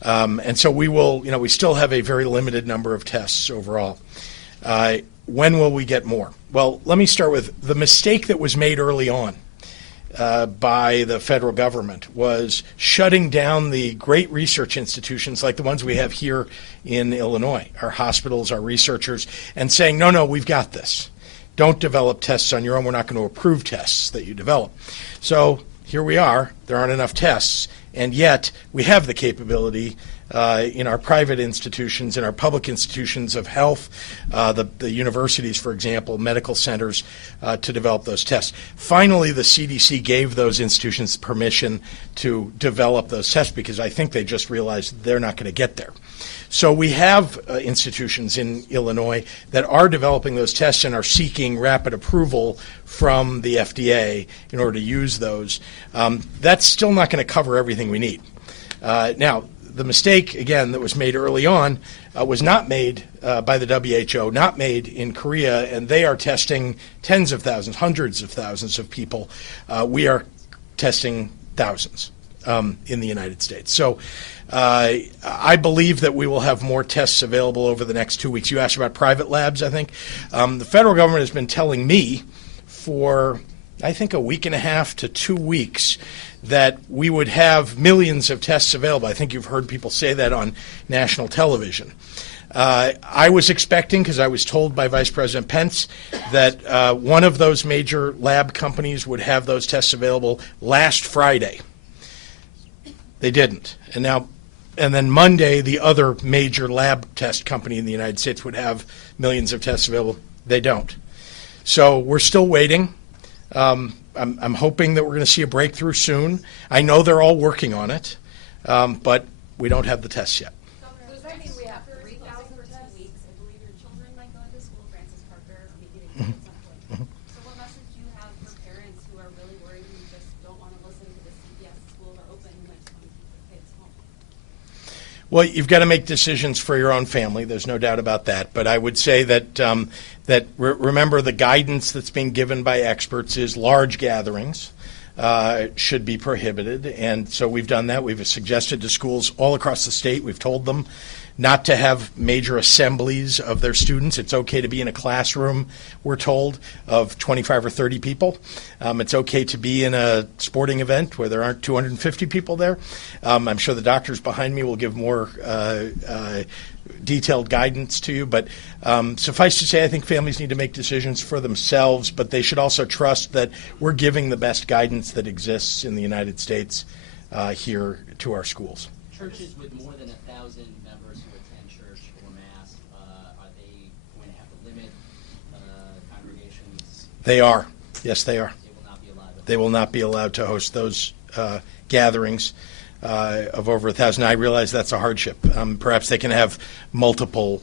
And so we will, we still have a very limited number of tests overall. When will we get more? Well, let me start with the mistake that was made early on by the federal government was shutting down the great research institutions like the ones we have here in Illinois, our hospitals, our researchers, and saying, no, we've got this. Don't develop tests on your own. We're not going to approve tests that you develop. So here we are. There aren't enough tests, and yet we have the capability in our private institutions, in our public institutions of health, the universities, for example, medical centers, to develop those tests. Finally, the CDC gave those institutions permission to develop those tests because I think they just realized they're not going to get there. So we have institutions in Illinois that are developing those tests and are seeking rapid approval from the FDA in order to use those. That's still not going to cover everything we need. Now, the mistake, again, that was made early on was not made by the WHO, not made in Korea, and they are testing tens of thousands, hundreds of thousands of people. We are testing thousands in the United States. So I believe that we will have more tests available over the next 2 weeks. You asked about private labs, I think. The federal government has been telling me for, I think, a week and a half to 2 weeks that we would have millions of tests available. I think you've heard people say that on national television. I was expecting, because I was told by Vice President Pence, that one of those major lab companies would have those tests available last Friday. They didn't. And then Monday, the other major lab test company in the United States would have millions of tests available. They don't. So we're still waiting. I'm hoping that we're going to see a breakthrough soon. I know they're all working on it, but we don't have the tests yet. Does that mean we have 3,000 Well, you've got to make decisions for your own family. There's no doubt about that. But I would say that remember the guidance that's being given by experts is large gatherings should be prohibited, and so we've done that. We've suggested to schools all across the state. We've told them not to have major assemblies of their students. It's okay to be in a classroom, we're told, of 25 or 30 people. It's okay to be in a sporting event where there aren't 250 people there. I'm sure the doctors behind me will give more detailed guidance to you, but suffice to say, I think families need to make decisions for themselves, but they should also trust that we're giving the best guidance that exists in the United States here to our schools. Churches with more than 1,000 members who attend church or mass, are they going to have to limit congregations? They are. Yes, they are. They will not be allowed to. They will not be allowed to host those gatherings of over 1,000. I realize that's a hardship. Perhaps they can have multiple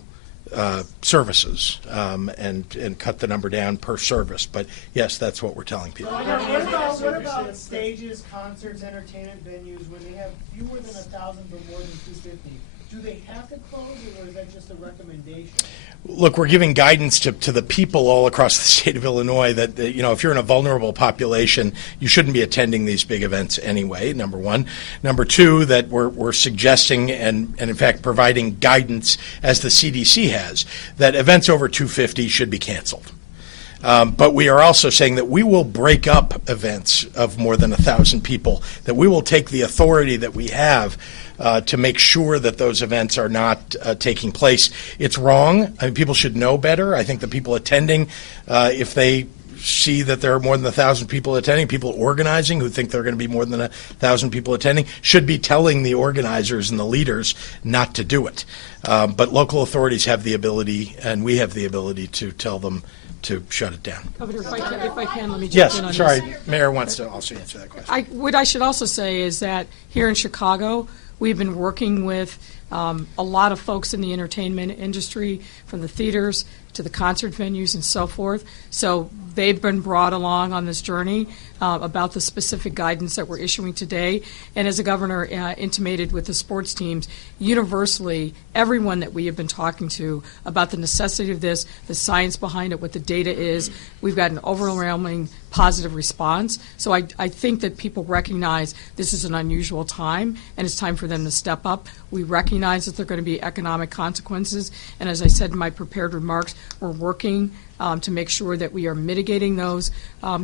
services and cut the number down per service. But yes, that's what we're telling people. What about stages, concerts, entertainment venues, when they have fewer than 1,000 but more than 250? Do they have to close, or is that just a recommendation? Look, we're giving guidance to the people all across the state of Illinois that, if you're in a vulnerable population, you shouldn't be attending these big events anyway, number one. Number two, that we're suggesting and in fact providing guidance, as the CDC has, that events over 250 should be canceled. But we are also saying that we will break up events of more than 1,000 people, that we will take the authority that we have to make sure that those events are not taking place. It's wrong. I mean, people should know better. I think the people attending, if they see that there are more than 1,000 people attending, people organizing who think there are going to be more than 1,000 people attending, should be telling the organizers and the leaders not to do it. But local authorities have the ability, and we have the ability, to tell them to shut it down. Governor, if I can, let me jump Yes, in on sorry, this. Mayor wants to also answer that question. What I should also say is that here in Chicago, we've been working with a lot of folks in the entertainment industry, from the theaters to the concert venues and so forth. So they've been brought along on this journey about the specific guidance that we're issuing today. And as the governor intimated with the sports teams, universally, everyone that we have been talking to about the necessity of this, the science behind it, what the data is, we've got an overwhelming positive response. So I think that people recognize this is an unusual time, and it's time for them to step up. We recognize that there are going to be economic consequences, and as I said in my prepared remarks, we're working to make sure that we are mitigating those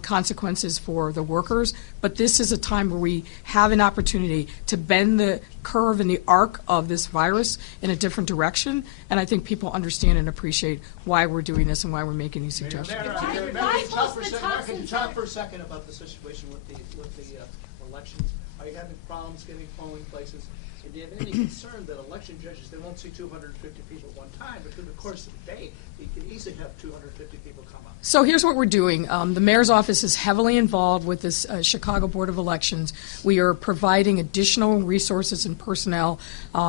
consequences for the workers. But this is a time where we have an opportunity to bend the curve and the arc of this virus in a different direction, and I think people understand and appreciate why we're doing this and why we're making these suggestions. Can you talk for a second about the situation with the elections? Are you having problems getting polling places? And do you have any concern that election judges, they won't see 250 people at one time, but through the course of the day, you can easily have 250 people come up? So here's what we're doing. The mayor's office is heavily involved with this Chicago Board of Elections. We are providing additional resources and personnel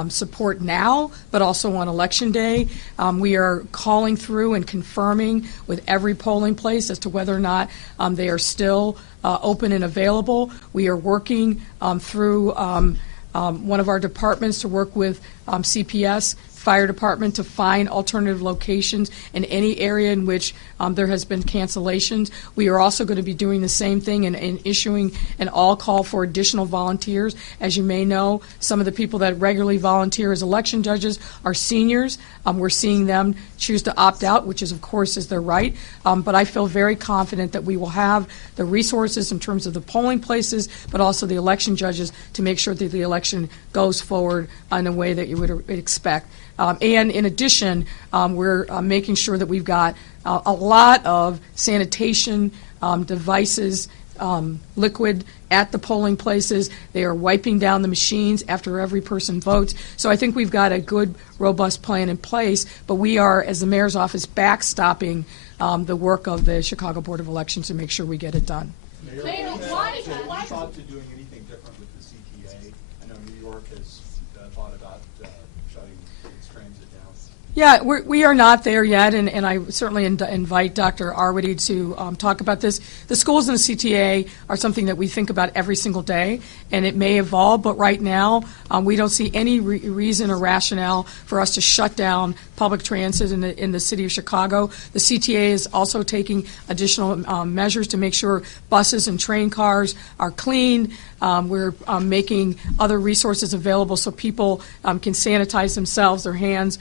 support now, but also on Election Day. We are calling through and confirming with every polling place as to whether or not they are still open and available. We are working through one of our departments to work with CPS, Fire Department, to find alternative locations in any area in which there has been cancellations. We are also going to be doing the same thing and issuing an all call for additional volunteers. As you may know, some of the people that regularly volunteer as election judges are seniors. We're seeing them choose to opt out, which is, of course, is their right. But I feel very confident that we will have the resources in terms of the polling places, but also the election judges to make sure that the election goes forward in a way that you would expect. And in addition, we're making sure that we've got a lot of sanitation devices, liquid at the polling places. They are wiping down the machines after every person votes. So I think we've got a good, robust plan in place, but we are, as the mayor's office, backstopping the work of the Chicago Board of Elections to make sure we get it done. Mayor, why thought to doing anything different with the CTA? I know New York has thought about shutting its transit down. Yeah, we are not there yet, and I certainly invite Dr. Arwady to talk about this. The schools and the CTA are something that we think about every single day, and it may evolve, but right now, we don't see any reason or rationale for us to shut down public transit in the city of Chicago. The CTA is also taking additional measures to make sure buses and train cars are clean. We're making other resources available so people can sanitize themselves, their hands,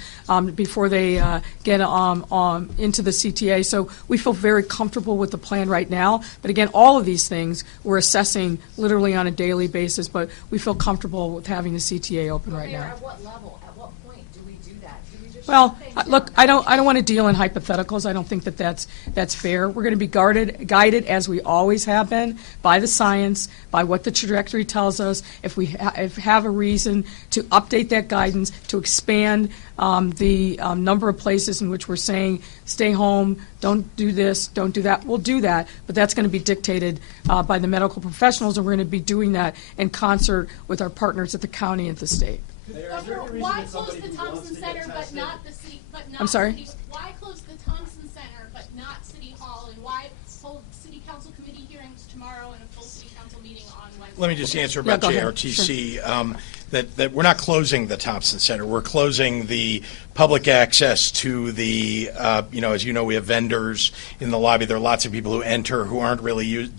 before they get into the CTA. So we feel very comfortable with the plan right now. But again, all of these things we're assessing literally on a daily basis, but we feel comfortable with having the CTA open right now. At what level, at what point do we do that? Do we just Well, shut things look, down? I don't want to deal in hypotheticals. I don't think that's fair. We're going to be guided as we always have been by the science, by what the trajectory tells us. If we have a reason to update that guidance, to expand the number of places in which we're saying stay home, don't do this, don't do that, we'll do that. But that's going to be dictated by the medical professionals, and we're going to be doing that in concert with our partners at the county and the state. Governor, why close the Thompson Center but not the city, but not I'm sorry? City, why close the Thompson Center but not City Hall, and why hold city council committee hearings tomorrow and a full city council meeting on Wednesday? Let me just answer about go ahead. JRTC. That we're not closing the Thompson Center. We're closing the public access to the, as you know, we have vendors in the lobby. There are lots of people who enter who aren't really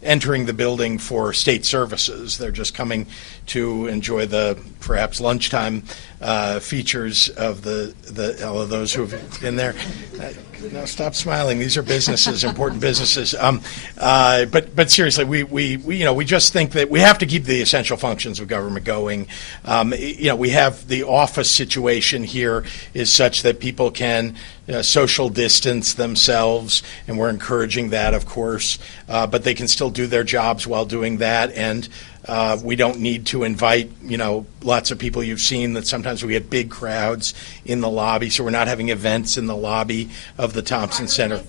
entering the building for state services. They're just coming to enjoy the perhaps lunchtime features of all of those who have been there. No, stop smiling. These are businesses, important businesses. But seriously, we just think that we have to keep the essential functions of government going. We have the office situation here is such that people can social distance themselves, and we're encouraging that, of course. But they can still do their jobs while doing that, and we don't need to invite, lots of people. You've seen that sometimes we get big crowds in the lobby, so we're not having events in the lobby of the Thompson Center.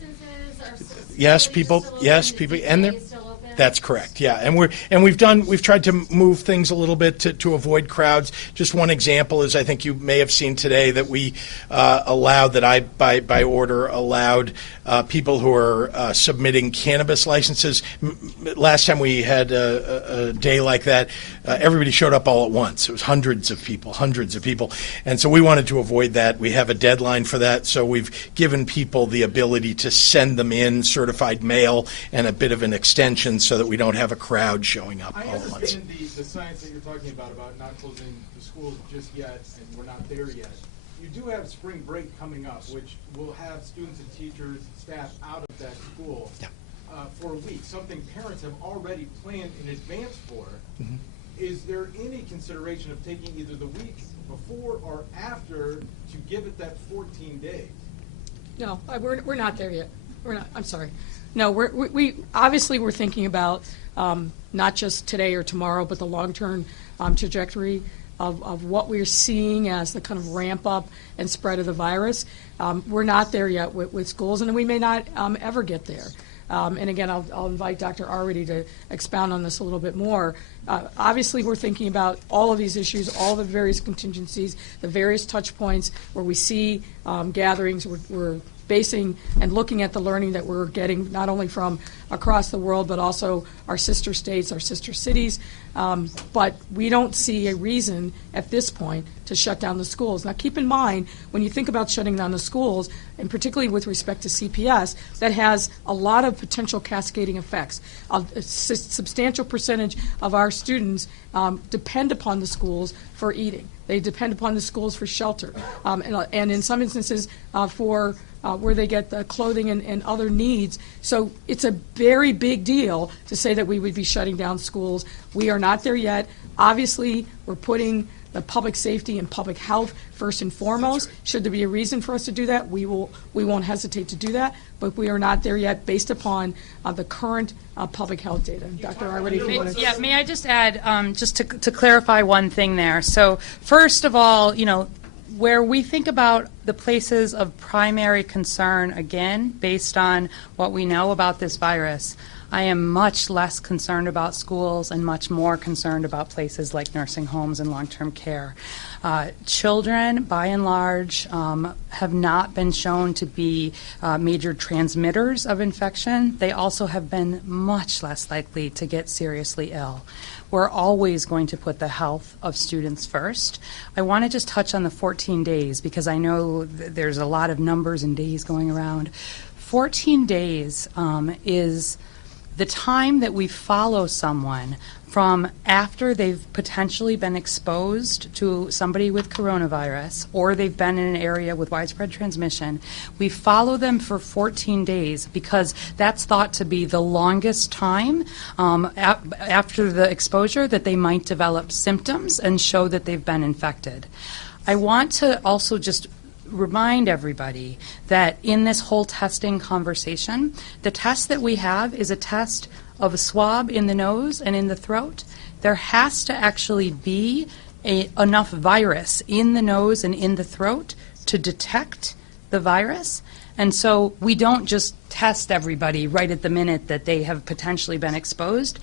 Yes, people, and they're. That's correct. Yeah, and we've tried to move things a little bit to avoid crowds. Just one example is I think you may have seen today that we allowed by order allowed people who are submitting cannabis licenses. Last time we had a day like that, everybody showed up all at once. It was hundreds of people, and so we wanted to avoid that. We have a deadline for that, so we've given people the ability to send them in certified mail and a bit of an extension, so that we don't have a crowd showing up I all at once. understand the science that you're talking about not closing the schools just yet, and we're not there yet. You do have spring break coming up, which will have students and teachers, staff out of that school for a week, something parents have already planned in advance for. Mm-hmm. Is there any consideration of taking either the week before or after to give it that 14 days? No, we're not there yet. We're not. I'm sorry. No, we obviously we're thinking about not just today or tomorrow, but the long-term trajectory of what we're seeing as the kind of ramp up and spread of the virus. We're not there yet with schools, and we may not ever get there. And again, I'll invite Dr. Arwady to expound on this a little bit more. Obviously, we're thinking about all of these issues, all the various contingencies, the various touch points where we see gatherings. We're basing and looking at the learning that we're getting not only from across the world, but also our sister states, our sister cities. But we don't see a reason at this point to shut down the schools. Now, keep in mind, when you think about shutting down the schools, and particularly with respect to CPS, that has a lot of potential cascading effects. A substantial percentage of our students depend upon the schools for eating. They depend upon the schools for shelter, and in some instances for where they get the clothing and other needs. So it's a very big deal to say that we would be shutting down schools. We are not there yet. Obviously, we're putting the public safety and public health first and foremost. Right. Should there be a reason for us to do that, we won't hesitate to do that. But we are not there yet, based upon the current public health data. Dr. Arwady, if you want to. Yeah, may I just add, just to clarify one thing there. So first of all, where we think about the places of primary concern, again, based on what we know about this virus, I am much less concerned about schools and much more concerned about places like nursing homes and long-term care. Children, by and large, have not been shown to be major transmitters of infection. They also have been much less likely to get seriously ill. We're always going to put the health of students first. I want to just touch on the 14 days because I know there's a lot of numbers and days going around. 14 days is the time that we follow someone from after they've potentially been exposed to somebody with coronavirus or they've been in an area with widespread transmission. We follow them for 14 days because that's thought to be the longest time after the exposure that they might develop symptoms and show that they've been infected. I want to also just remind everybody that in this whole testing conversation, the test that we have is a test of a swab in the nose and in the throat. There has to actually be enough virus in the nose and in the throat to detect the virus. And so we don't just test everybody right at the minute that they have potentially been exposed.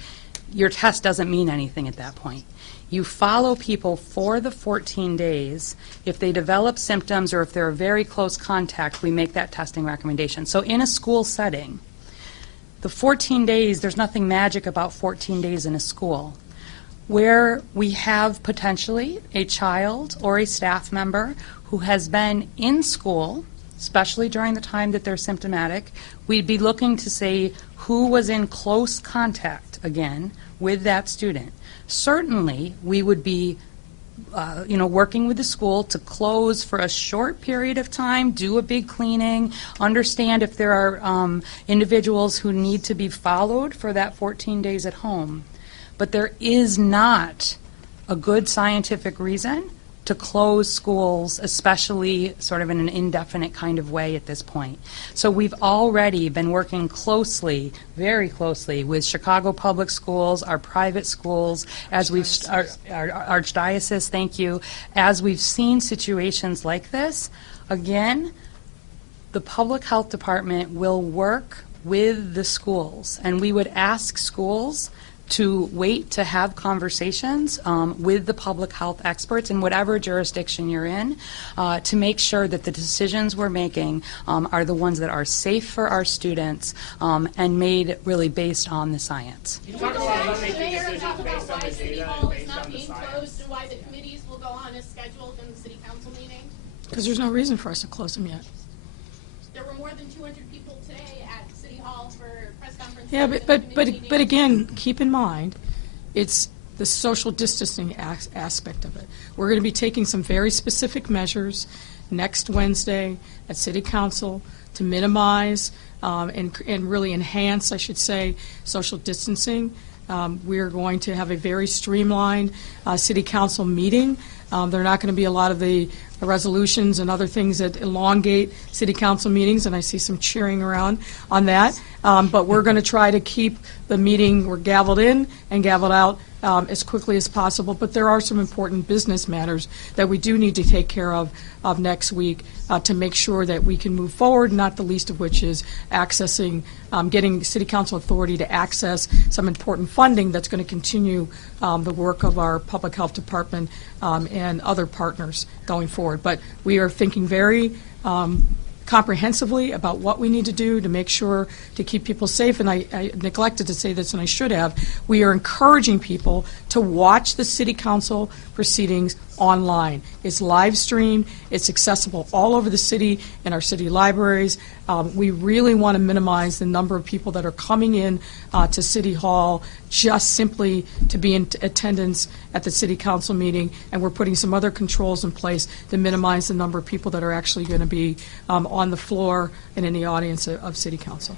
Your test doesn't mean anything at that point. You follow people for the 14 days. If they develop symptoms or if they're a very close contact, we make that testing recommendation. So in a school setting, the 14 days, there's nothing magic about 14 days in a school. Where we have potentially a child or a staff member who has been in school, especially during the time that they're symptomatic, we'd be looking to say who was in close contact, again, with that student. Certainly, we would be working with the school to close for a short period of time, do a big cleaning, understand if there are individuals who need to be followed for that 14 days at home. But there is not a good scientific reason to close schools, especially sort of in an indefinite kind of way at this point. So we've already been working closely, very closely, with Chicago Public Schools, our private schools, as we've our Archdiocese, thank you, as we've seen situations like this. Again, the Public Health Department will work with the schools, and we would ask schools to wait to have conversations with the public health experts in whatever jurisdiction you're in to make sure that the decisions we're making are the ones that are safe for our students and made really based on the science. You talk about making decisions based on the City Hall is not being closed and why the committees will go on as scheduled in the City Council meeting? Because there's no reason for us to close them yet. There were more than 200 people today at City Hall for press conferences. Yeah, and committee but meetings. again, keep in mind, it's the social distancing aspect of it. We're going to be taking some very specific measures next Wednesday at City Council to minimize and really enhance, I should say, social distancing. We're going to have a very streamlined City Council meeting. There are not going to be a lot of the resolutions and other things that elongate City Council meetings, and I see some cheering around on that. But we're going to try to keep the meeting, we're gavelled in and gavelled out as quickly as possible. But there are some important business matters that we do need to take care of next week to make sure that we can move forward, not the least of which is accessing, getting City Council authority to access some important funding that's going to continue the work of our Public Health Department and other partners going forward. But we are thinking very comprehensively about what we need to do to make sure to keep people safe. And I neglected to say this, and I should have. We are encouraging people to watch the City Council proceedings online. It's live streamed. It's accessible all over the city in our city libraries. We really want to minimize the number of people that are coming in to City Hall just simply to be in attendance at the City Council meeting, and we're putting some other controls in place to minimize the number of people that are actually going to be on the floor and in the audience of City Council.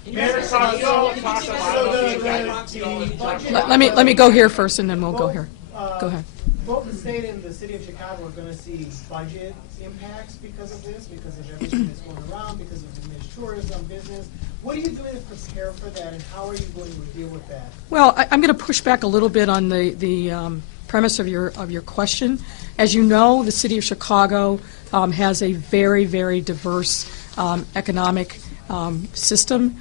Let me go here first, and then we'll go here. Go ahead. Both the state and the city of Chicago are going to see budget impacts because of this, because of everything that's going around, because of diminished tourism, business. What are you doing to prepare for that, and how are you going to deal with that? Well, I'm going to push back a little bit on the premise of your question. As you know, the city of Chicago has a very, very diverse economic system.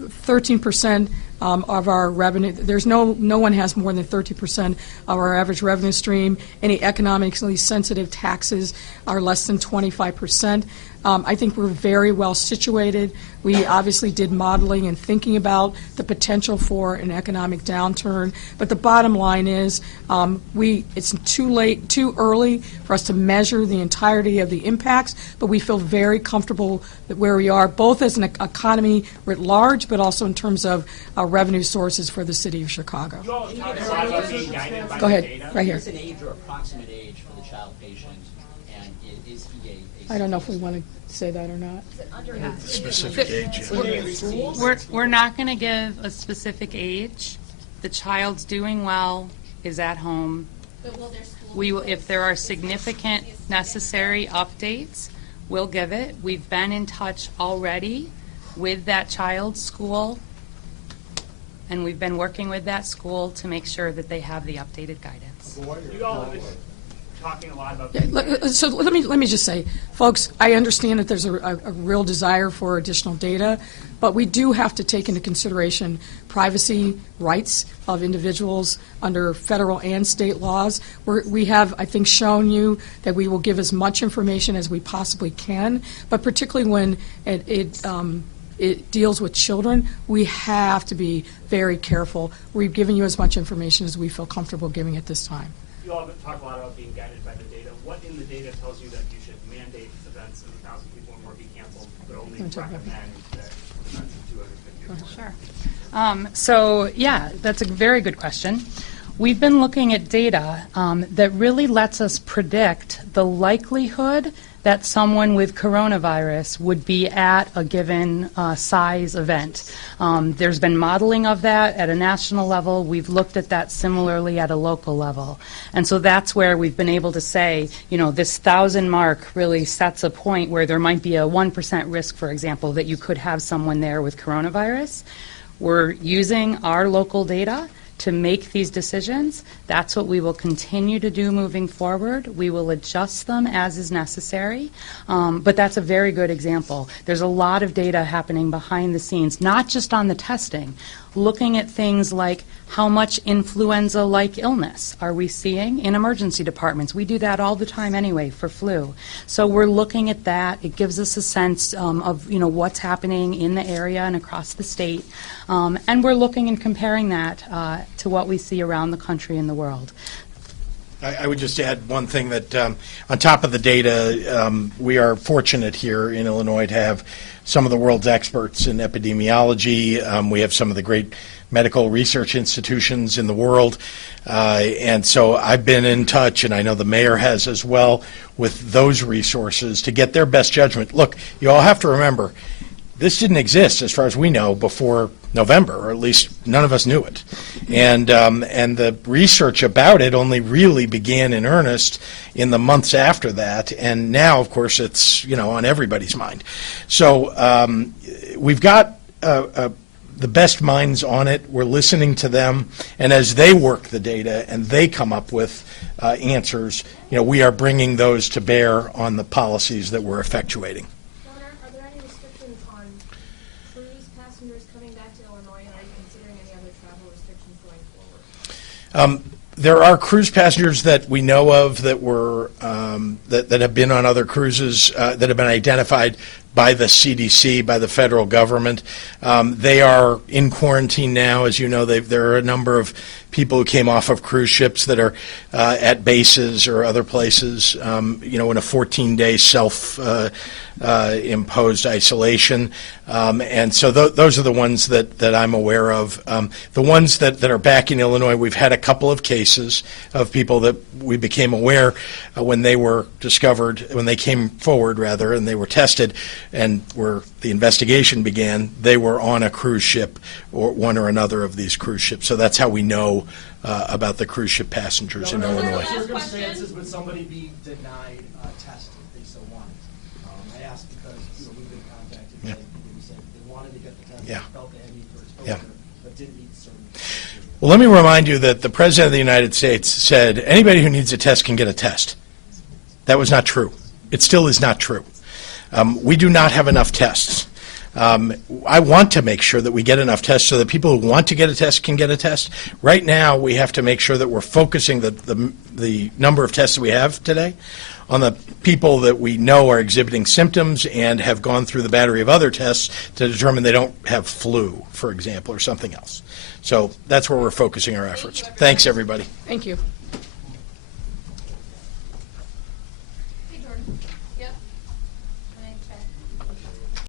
13% of our revenue. There's no one has more than 13% of our average revenue stream. Any economically sensitive taxes are less than 25%. I think we're very well situated. We obviously did modeling and thinking about the potential for an economic downturn. But the bottom line is it's too early for us to measure the entirety of the impacts, but we feel very comfortable that where we are, both as an economy writ large, but also in terms of revenue sources for the city of Chicago. You all talk a lot about being guided by Go the ahead, data. right here. Is an age or approximate age for the child patient, and is he a I don't know if we want to say that or not. Specific age. We're not going to give a specific age. The child's doing well, is at home. But will their school? We will, if there are significant necessary updates, we'll give it. We've been in touch already with that child's school, and we've been working with that school to make sure that they have the updated guidance. You all have been talking a lot about. So let me just say, folks, I understand that there's a real desire for additional data, but we do have to take into consideration privacy rights of individuals under federal and state laws. We have, I think, shown you that we will give as much information as we possibly can, but particularly when it deals with children, we have to be very careful. We've given you as much information as we feel comfortable giving at this time. You all have talked a lot about being guided by the data. What in the data tells you that you should mandate events of 1,000 people or more be canceled, but only recommend that events of 250 or more? Sure. So, yeah, that's a very good question. We've been looking at data that really lets us predict the likelihood that someone with coronavirus would be at a given size event. There's been modeling of that at a national level. We've looked at that similarly at a local level. And so that's where we've been able to say, you know, this 1,000 mark really sets a point where there might be a 1% risk, for example, that you could have someone there with coronavirus. We're using our local data to make these decisions. That's what we will continue to do moving forward. We will adjust them as is necessary, but that's a very good example. There's a lot of data happening behind the scenes, not just on the testing, looking at things like how much influenza-like illness are we seeing in emergency departments. We do that all the time anyway for flu. So we're looking at that. It gives us a sense of, you know, what's happening in the area and across the state. And we're looking and comparing that to what we see around the country and the world. I would just add one thing that on top of the data, we are fortunate here in Illinois to have some of the world's experts in epidemiology. We have some of the great medical research institutions in the world. And so I've been in touch, and I know the mayor has as well, with those resources to get their best judgment. Look, you all have to remember, this didn't exist, as far as we know, before November, or at least none of us knew it. And the research about it only really began in earnest in the months after that. And now, of course, it's, you know, on everybody's mind. So we've got the best minds on it. We're listening to them. And as they work the data and they come up with answers, you know, we are bringing those to bear on the policies that we're effectuating. Are there any restrictions on cruise passengers coming back to Illinois, and are you considering any other travel restrictions going forward? There are cruise passengers that we know of that were that have been on other cruises that have been identified by the CDC, by the federal government. They are in quarantine now. As you know, there are a number of people who came off of cruise ships that are at bases or other places, you know, in a 14-day self-imposed isolation. And so those are the ones that I'm aware of. The ones that are back in Illinois, we've had a couple of cases of people that we became aware when they were discovered, when they came forward, rather, and they were tested, and where the investigation began, they were on a cruise ship or one or another of these cruise ships. So that's how we know about the cruise ship passengers in Illinois. Circumstances would somebody be denied a test if they so wanted? I asked because, you know, we've been contacted by people who said they wanted to get the test, Yeah. felt they had need for exposure, but didn't meet certain criteria. Well, let me remind you that the President of the United States said anybody who needs a test can get a test. That was not true. It still is not true. We do not have enough tests. I want to make sure that we get enough tests so that people who want to get a test can get a test. Right now, we have to make sure that we're focusing the number of tests that we have today on the people that we know are exhibiting symptoms and have gone through the battery of other tests to determine they don't have flu, for example, or something else. So that's where we're focusing our efforts. Thanks, everybody. Thank you. Hey, Jordan.